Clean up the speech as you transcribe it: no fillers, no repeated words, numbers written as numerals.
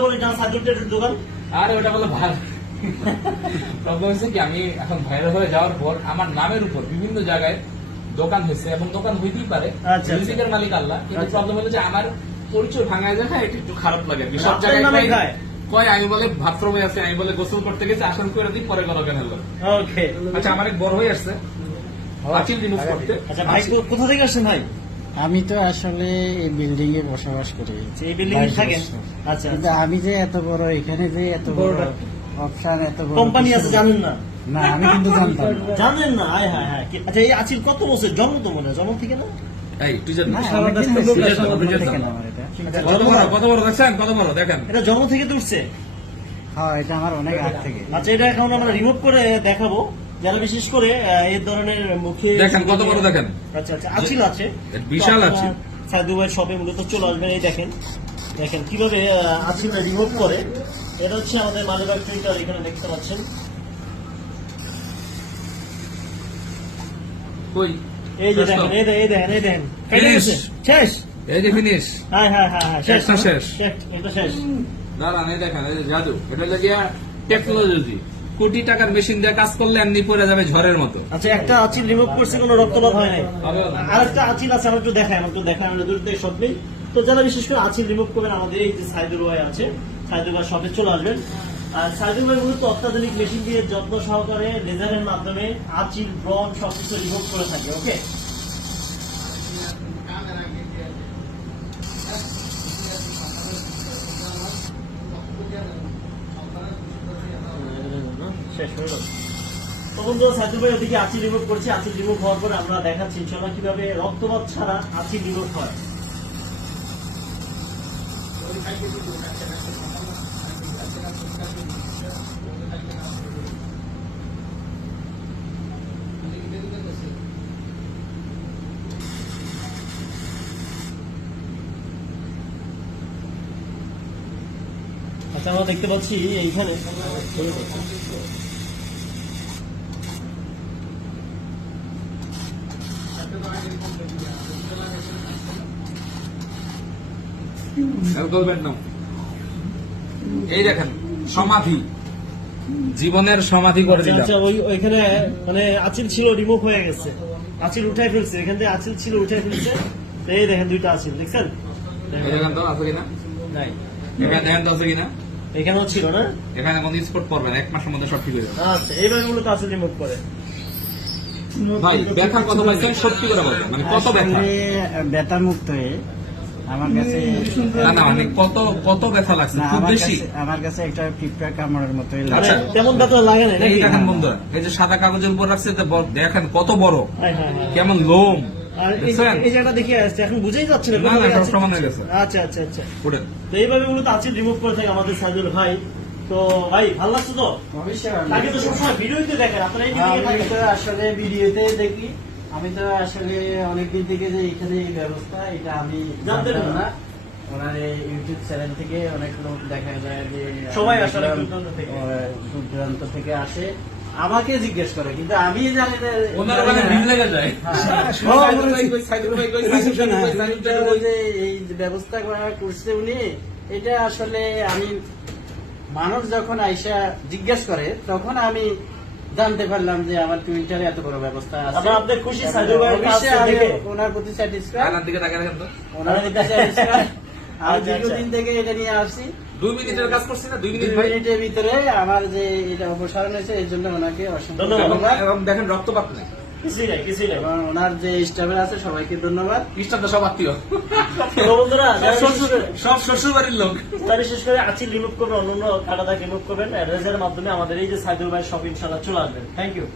দোকান আরে ওটা বলে ভাই প্রবলেম হচ্ছে কি, আমি এখন ভাইরাল হয়ে যাওয়ার পর আমার নামের উপর বিভিন্ন জায়গায় দোকান হয়েছে এবং দোকান হইতেই পারে, আচ্ছা। রিজিকের মালিক আল্লাহ, কিন্তু আচ্ছা। প্রবলেম হলো যে আমার পরিচয় ভাঙায় যায় না, এটা একটু খারাপ লাগে আর কি। সব আপনার জায়গায় নামে কয়- খায়? কয় আমি বলে বাথরুমে আছে, আমি বলে গোসল করতে গেছি, আসন করে দিই, পরে গেল কেন হলো। ওকে। আচ্ছা, আমার এক বড় হয়ে আসছে আচিল রিমুভ করতে। আচ্ছা ভাই, কোথা থেকে আসছেন ভাই? আমি তো আসলে এই বিল্ডিং এ বসবাস করি, এই বিল্ডিং এ 22 থাকেন? বছর। আচ্ছা। কিন্তু আমি যে এত বড় এখানে যে এত বড় বড়টা। অপশন, এত বড় কোম্পানি কিছু- আছে জানেন না? না, আমি কিন্তু জানতাম না। জানেন না? হায় হায় হায়। আচ্ছা, এই আচিল কত বছর জন্ম? তো মনে হয় জন্ম থেকে না? এই তুই জান না, সারা অনেকদিন দেশ হয়েছে, থেকে জন্ম বুঝে থেকে যাও। না আমার এটা। কত বড় দেখছেন, কত বড় দেখেন। এটা জন্ম থেকে তো উঠছে? হ্যাঁ, এটা আমার অনেক আগ থেকে। আচ্ছা, এটা এখন আমরা রিমুভ করে দেখাবো, যারা বিশেষ করে এই ধরনের মুখে দেখেন কত বড় দেখেন। আচ্ছা আচ্ছা, আচিল আছে, বিশাল আচিল। সাইদু ভাই শপে মূলত চলে আসবেন। এই দেখেন, দেখেন কিভাবে আচিল রিমুভ করে। এটা হচ্ছে আমাদের মালিবাগ প্রিন্টার, এখানে দেখতে পাচ্ছেন। কই এই যে দেখেন, এই দেখেন, এই দেখেন, কেটে Finish. গেছে। শেষ। এই যে ফিনিশ। হ্যাঁ হ্যাঁ হ্যাঁ হ্যাঁ, শেষ একটা শেষ। এটা শেষ। দাঁড়ান, এই দেখেন, এই যে জাদু, এটা লাগিয়া টেকনোলজি। কোটি টাকার মেশিন দিয়ে কাজ করলে এমনি পড়ে যাবে ঝড়ের মতো। আচ্ছা, একটা আচিল রিমুভ করছে, কোনো রক্তপাত হয় নাই। হবে না। আরেকটা আচিল আছে, আমরা একটু দেখাই, আমরা দূর থেকে সব নেই। তো যারা বিশেষ করে আচিল রিমুভ করবেন, আমাদের এই যে সাইদুর ভাই আছে, সাইদুর ভাই শপে চলে আসবেন। আর সাইদুর ভাই মূলত অত্যাধুনিক মেশিন দিয়ে যত্ন সহকারে লেজারের মাধ্যমে আচিল, ব্রণ সবকিছু রিমুভ করে থাকে। ওকে, শেষ হয়ে গেল। তো বন্ধুরা, সাইদুর ভাই ওদিকে আচিল রিমুভ করছে। আচিল রিমুভ হওয়ার পরে আমরা দেখাচ্ছি ইনশাআল্লাহ কিভাবে রক্তপাত ছাড়া আচিল রিমুভ হয়। আচ্ছা, আমরা দেখতে পাচ্ছি এইখানে এই দেখেন সমাধি, জীবনের সমাধি করে আচ্ছা দিলাম। আচ্ছা, ওইখানে মানে আচিল ছিল, রিমুভ হয়ে গেছে, আচিল উঠাই ফেলছে। এখান থেকে আচিল ছিল, উঠাই ফেলছে। তো এই দেখেন, দুইটা আচিল দেখছেন? এই দেখেন তো আছে কিনা, নাই, এখানে দেখেন তো আছে কিনা। এখানেও ছিল না। এখানে কোন স্পট পড়বেন, এক মাসের মধ্যে সব ঠিক হয়ে যাবে। আচ্ছা, এইভাবে মূলত আচিল রিমুভ করে। ভাই ব্যথা কত পাইছেন সত্যি করে বলবেন, মানে কত ব্যথা? আসলে ব্যথা মুক্ত হয়ে আমার কাছে, না না, মানে কত কত ব্যথা লাগছে, না, খুব বেশি? আমার কাছে একটা পিঁপড়া কামড়ের মতোই মানে আচ্ছা। লাগে। তেমন ব্যথা লাগে না এই নাকি? দেখেন বন্ধুরা, এই যে সাদা কাগজের উপর রাখছে, দেখেন কত বড়, হ্যাঁ, হ্যাঁ, হ্যাঁ। কেমন লোম আর দেখছেন? এই জায়গাটা দেখে আসছে, এখন বুঝেই যাচ্ছে না না, না, কোথায় সব আচিল- সমান হয়ে গেছে। আচ্ছা আচ্ছা আচ্ছা। ওঠেন। তো এইভাবে মূলত আচিল রিমুভ করে থাকে আমাদের সাইদুল ভাই। তো ভাই, ভালো লাগছে তো? আগে তো সবসময় ভিডিওতে দেখেন, আপনারা এই দিকে আমি থাকেন। তো আসলে ভিডিওতে দেখি, আমি তো আসলে অনেকদিন থেকে যে এখানে এই ব্যবস্থা, এটা আমি জানতেন জানতাম না? না। ওনার ইউটিউব চ্যানেল থেকে অনেক লোক দেখা যায় যে সবাই আসে অনেক দেখলাম, দূর দূরান্ত থেকে। দূর দূরান্ত থেকে আসে, আমাকে জিজ্ঞেস করে, কিন্তু আমি জানি না। ওনার মানে ভিড় লেগে যায়। হ্যাঁ। সাইদুল ভাই কই, সাইদুল ভাই কই, সাইদুল ভাই কই, সাইদুল ভাই কই। যে এই যে ব্যবস্থা করা করছে উনি, এটা আসলে আমি, মানুষ যখন আইসা জিজ্ঞেস করে তখন আমি জানতে পারলাম যে আমার টুইটারে এত বড় ব্যবস্থা আছে। আবার আপনি খুশি সাইদুল ভাইয়ের কাজ অবশ্যই আমি দেখে? ওনার প্রতি স্যাটিসফাই, আয়নার দিকে তাকিয়ে দেখেন তো। ওনার প্রতি satisfied। আমি আচ্ছা, দীর্ঘদিন থেকে এটা নিয়ে আসছি। 2 মিনিটের কাজ করছি না, 2 মিনিট 2 ভাই। মিনিটের ভিতরে আমার যে এটা অপসারণ হয়েছে, এর জন্য ওনাকে অসংখ্য ধন্যবাদ। ধন্যবাদ। এবং দেখেন রক্তপাত নেই, কিছুই নাই, কিছুই নাই। এবং ওনার যে স্টাফের আছে সবাইকে ধন্যবাদ। খ্রিস্টান তো সব আত্মীয়, তো বন্ধুরা, যারা বিশেষ করে- সব শ্বশুর বাড়ির লোক। যারা বিশেষ করে আচিল রিমুভ করবেন, অন্যান্য কাটা দাগ রিমুভ করবেন, রেজারের মাধ্যমে আমাদের এই যে সাইদুল ভাই শপ ইনশাআল্লাহ চলে আসবেন। Thank you.